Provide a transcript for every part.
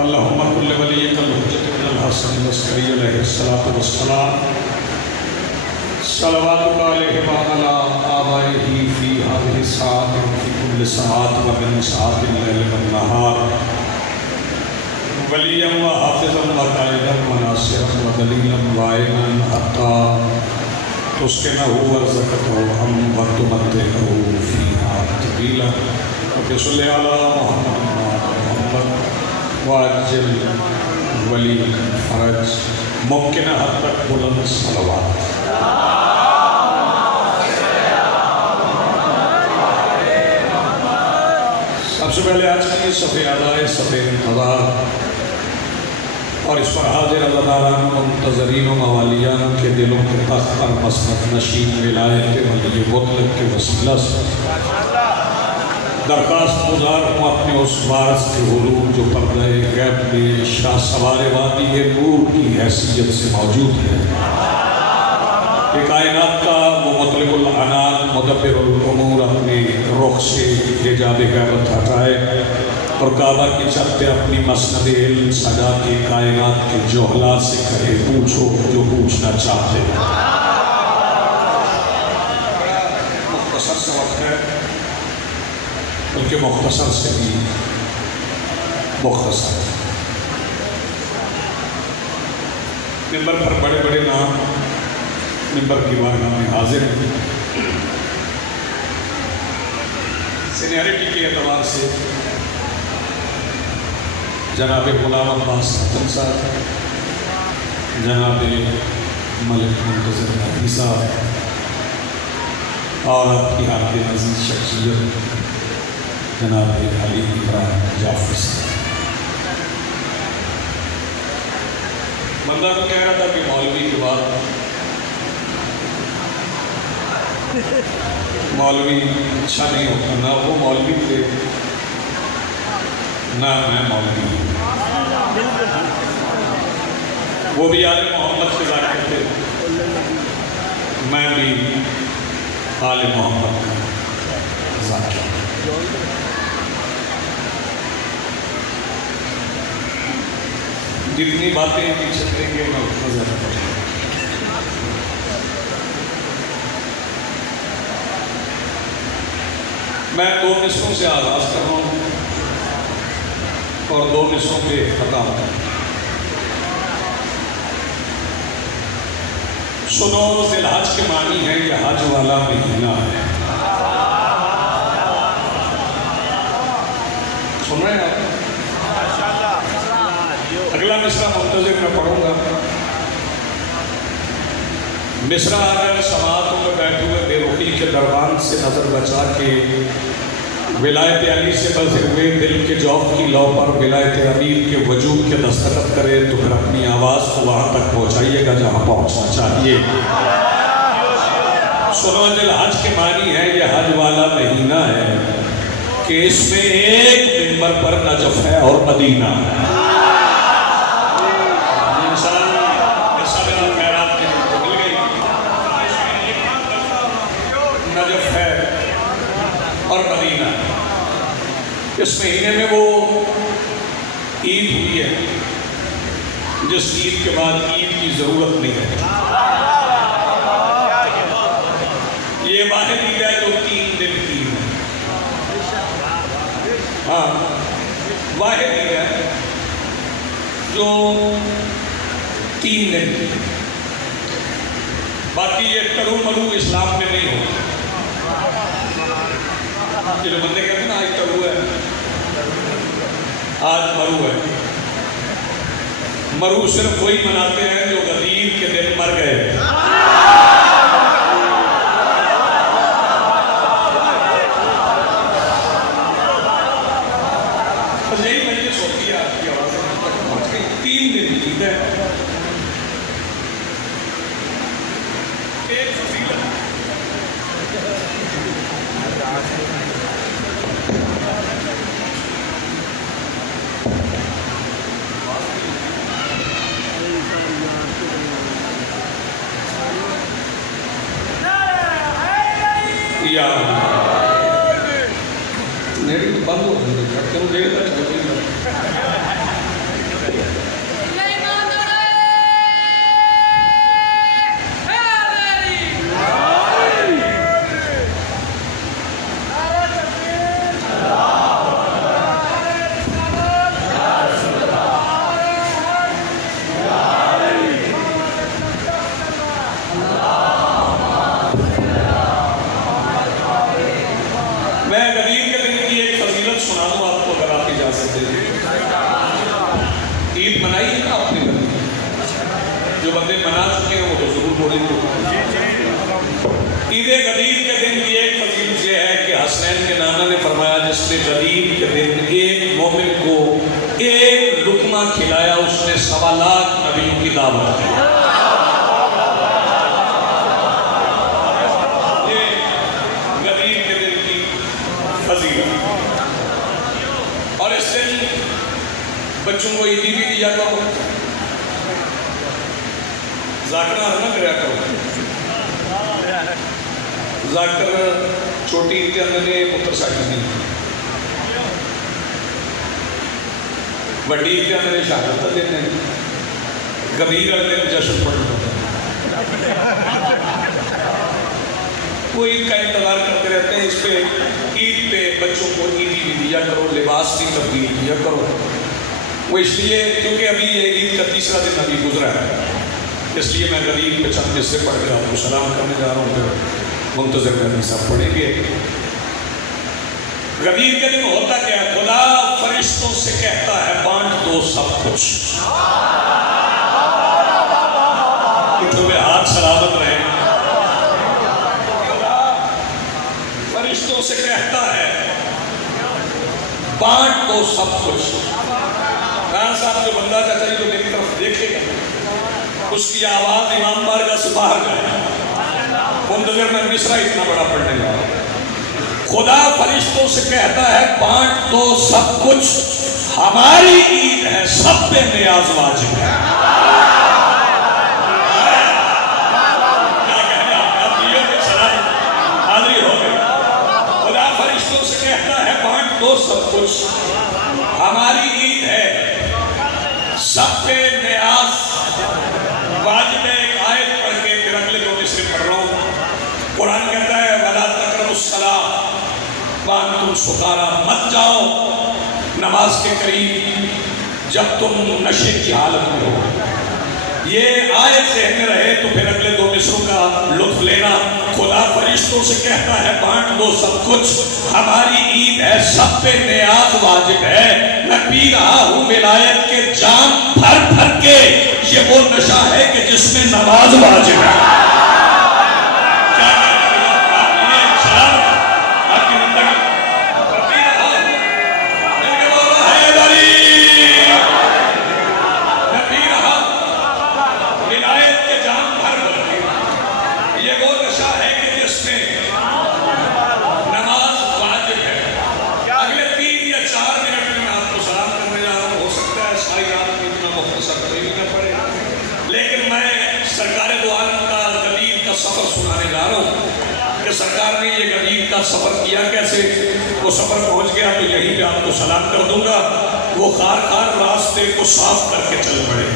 اللہم کل ولیک الحجۃ بن الحسن العسکری علیہ الصلاۃ والسلام صلواتک علیہ وعلی آبائہ فی ہذہ الساعۃ وفی کل ساعۃ ومن ساعات اللیل والنہار ولیا وحافظا وقائدا وناصرا ودلیلا وعینا حتی تسکنہ ورزقہ ہم وتمتعہ فیہا طویلا وصلی علی محمد واجل ولی فرج ممکن حد تک بلند صلوات۔ سب سے پہلے آج کی صفحہ ادائے صفحہ انتظار اور اس پر حاضر عزاداران منتظرین و موالیان کے دلوں کے تخت پر مسند نشین ولایت ولی مطلق کے وسیلہ سے درخواست گزار ہوں اپنے اس وارث کے حضور جو پردہ غیب میں شاہ سوار وادی نور کی حیثیت سے موجود ہے کہ کائنات کا وہ مطلق العنان مدبر الامور اپنے رخ سے حجاب غیبت ہٹائے اور کعبہ کی چھت پہ اپنی مسند علم سجا کے کائنات کے جوہلا سے کہے پوچھو جو پوچھنا چاہتے ہیں۔ مختصر سے وقت ہے بلکہ مختصر سے بھی مختصر ہے۔ ممبر پر بڑے بڑے نام ممبر کی بارگاہ میں حاضر ہیں۔ سینیارٹی کے اعتبار سے جناب غلام عباس حسن صاحب، جناب ملک منتظر مہدی صاحب اور آپ کی حالت عزیز شخصیت جناب علی ابراہیم جعفری صاحب۔ بندہ کو کہہ رہا تھا کہ مولوی کے بعد مولوی اچھا نہیں ہوتا، نہ وہ مولوی تھے نہ میں مولوی ہوں۔ وہ بھی آل محمد کے ذاکر تھے، میں بھی آل محمد کا ذاکر۔ جتنی باتیں پیچھے کریں گے میں اتنا زیادہ پڑھوں۔ میں دو نصفوں سے آغاز کر رہا ہوں اور دو نصفوں پہ ختم۔ سنو ذی الحج کے معنی ہے یہ حج والا مہینہ ہے۔ سن رہے ہیں آپ؟ اگلا مصرع منتظر میں پڑھوں گا۔ مصرع اگر سماعتوں میں بیٹھے ہوئے بے رخی کے دربان سے نظر بچا کے ولایت علی سے بزے ہوئے دل کے جوف کی لو پر ولایت امیر کے وجود کے دستخط کرے تو پھر اپنی آواز کو وہاں تک پہنچائیے گا جہاں پہنچنا چاہیے۔ سنو ذی الحج کے معنی ہے یہ حج والا مہینہ ہے کہ اس میں ایک ممبر پر نجف ہے اور مدینہ ہے۔ اور مدینہ اس مہینے میں وہ عید ہوئی ہے جس عید کے بعد عید کی ضرورت نہیں ہے۔ یہ واحد عید ہے جو 3 دن کی ہے۔ ہاں واحد عید ہے جو 3 دن کی۔ باقی یہ ٹرو مرو اسلام میں نہیں ہوتا۔ جو بندے کہتے ہیں نا آج ٹرو ہے آج مرو ہے، مرو صرف وہی مناتے ہیں جو غدیر کے دن مر گئے۔ بس یہی مجلس ہوتی ہے آپ کی آواز 3 دن عید ہے۔ ایک فضیلت یا میری تو بند ہو گئی، پڑھتے ہیں. عید منائی ہے نا آپ نے؟ جو بندے منا چکے ہیں وہ تو ضرور بولیں گے. عید غدیر کے دن کی ایک فضیلت یہ ہے کہ حسنین کے نانا نے فرمایا جس نے غدیر کے دن ایک مومن کو ایک لقمہ کھلایا اس نے 1.25 لاکھ نبیوں کی دعوت دی. یہ غدیر کے دن کی فضیلت. اور اس دن بچوں کو عیدی بھی دیا کرو. ذاکرہ نہ کریا کرو. ذاکر چھوٹی عید کے اندر نے پتر ساکی نہیں, بڑی عید کے اندر شہادت دیتے ہیں. غدیر والے دن جشن پڑھنا وہ عید کا انتظار کرتے رہتے ہیں. اس پہ عید پہ بچوں کو عیدی بھی دیا کرو, لباس بھی تبدیل کیا کرو. وہ اس لیے کیونکہ ابھی یہ عید کا 3را دن ابھی گزرا ہے, اس لیے میں غدیر پہ چند حصے پڑھ کے آپ کو سلام کرنے جا رہا ہوں. منتظر میں سب پڑھیں گے. غدیر کے دن ہوتا کیا ہے؟ خدا فرشتوں سے کہتا ہے بانٹ دو سب کچھ. تمہیں ہاتھ سلامت رہے. خدا فرشتوں سے کہتا ہے بانٹ دو سب کچھ. خان صاحب جو بندہ چاہتا ہے جو میری طرف دیکھے گا اس کی آواز امام بارگاہ سے باہر جائے. منتظر میں مصرع اتنا بڑا پڑھنے جا رہا ہوں. خدا فرشتوں سے کہتا ہے بانٹ دو سب کچھ, ہماری عید ہے سب پہ نیاز واجب ہے. کیا کہنے آپ دیو کے سلام حاضری ہو گئی. خدا فرشتوں سے کہتا ہے بانٹ دو سب کچھ, ہماری عید ہے سب پہ نیاز واجب ہے. ایک آیت پڑھ کے پھر اگلے 2 مصرے پڑھ رہا ہوں. قرآن کہتا ہے وَلَا تَقْرَبُوا الصَّلَاةَ وَأَنْتُمْ سُكَارَىٰ, مت جاؤ نماز کے قریب جب تم نشے کی حالت میں ہو. یہ آیت ذہن میں رہے تو پھر اگلے 2 مصروں کا لطف لینا. خدا فرشتوں سے کہتا ہے بانٹ دو سب کچھ, ہماری عید ہے سب پہ نیاز واجب ہے. میں پی رہا ہوں ولایت کے جام بھر بھر کے, یہ وہ نشہ ہے کہ جس میں نماز واجب ہے. سرکار نے یہ غدیر کا سفر کیا کیسے, وہ سفر پہنچ گیا تو یہیں پہ آپ کو سلام کر دوں گا. وہ خار خار راستے کو صاف کر کے چل پڑے.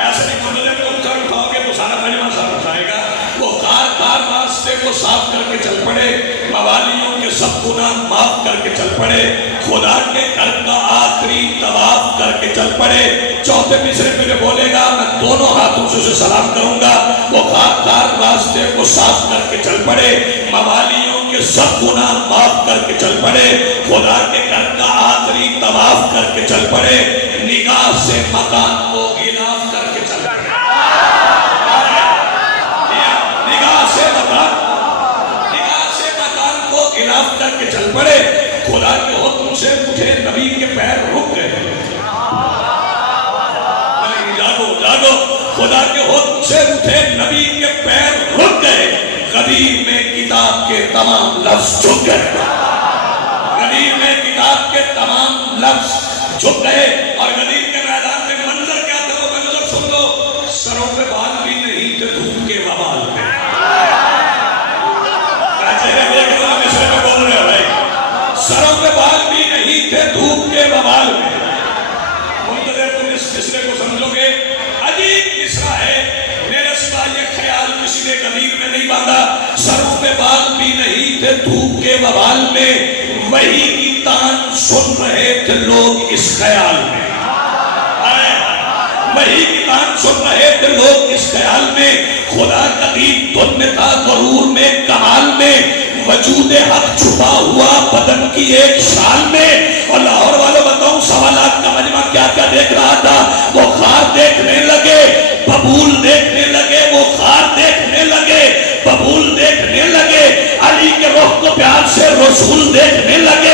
ایسے نہیں مطلب تم کر اٹھاؤ گے تو سارا مجمع صاف اٹھائے گا. وہ خار خار راستے کو صاف کر کے چل پڑے, موالیوں کے سب گناہ معاف کر کے چل پڑے, خدا کے گھر کا آخری طواف کر کے چل پڑے. 4تھے مصرے میں بولے گا میں دونوں ہاتھوں سے اسے سلام کروں گا. وہ خار خار راستے کو صاف کر کے چل پڑے, موالیوں کے سب گناہ معاف کر کے چل پڑے, خدا کے گھر کا آخری طواف کر کے چل پڑے, نگاہ سے مکان کو غلاف کر کے چل پڑے. نگاہ سے مکان کو غلاف کر کے چل پڑے. خدا کے حکم سے اٹھے نبی کے پیر رک گئے. جاگو, خدا کے حکم سے اٹھے نبی کے پیر رک گئے. غدیر میں کتاب کے تمام لفظ جھک گئے. غدیر میں کتاب کے تمام لفظ جھک گئے. اور غدیر کے میدان میں منظر کیا تھا, وہ منظر سن لو. سروں پہ بال بھی نہیں تھے دھوپ کے وبال میں. سروں پہ بال بھی نہیں تھے دھوپ کے وبال میں. منتظر تم اس مصرے کو سمجھو گے. عجیب مصرع ہے, میرے سوا یہ خیال کسی نے غدیر میں نہیں باندھا. سروں پہ بال بھی نہیں تھے دھوپ کے وبال میں, وہی کی تان سن رہے تھے لوگ اس خیال میں. وہی کی تان سن رہے تھے لوگ اس خیال میں. خدا قدیم دن میں تھا غرور میں کمال میں, وجود حق چھپا ہوا بدن کی ایک شال میں. اور لاہور والوں بتاؤں سوالات کا مجمع کیا کیا دیکھ رہا تھا. وہ خار دیکھنے لگے, ببول دیکھنے لگے, وہ خار دیکھنے لگے, ببول دیکھنے لگے, علی کے رخ کو پیار سے رسول دیکھنے لگے.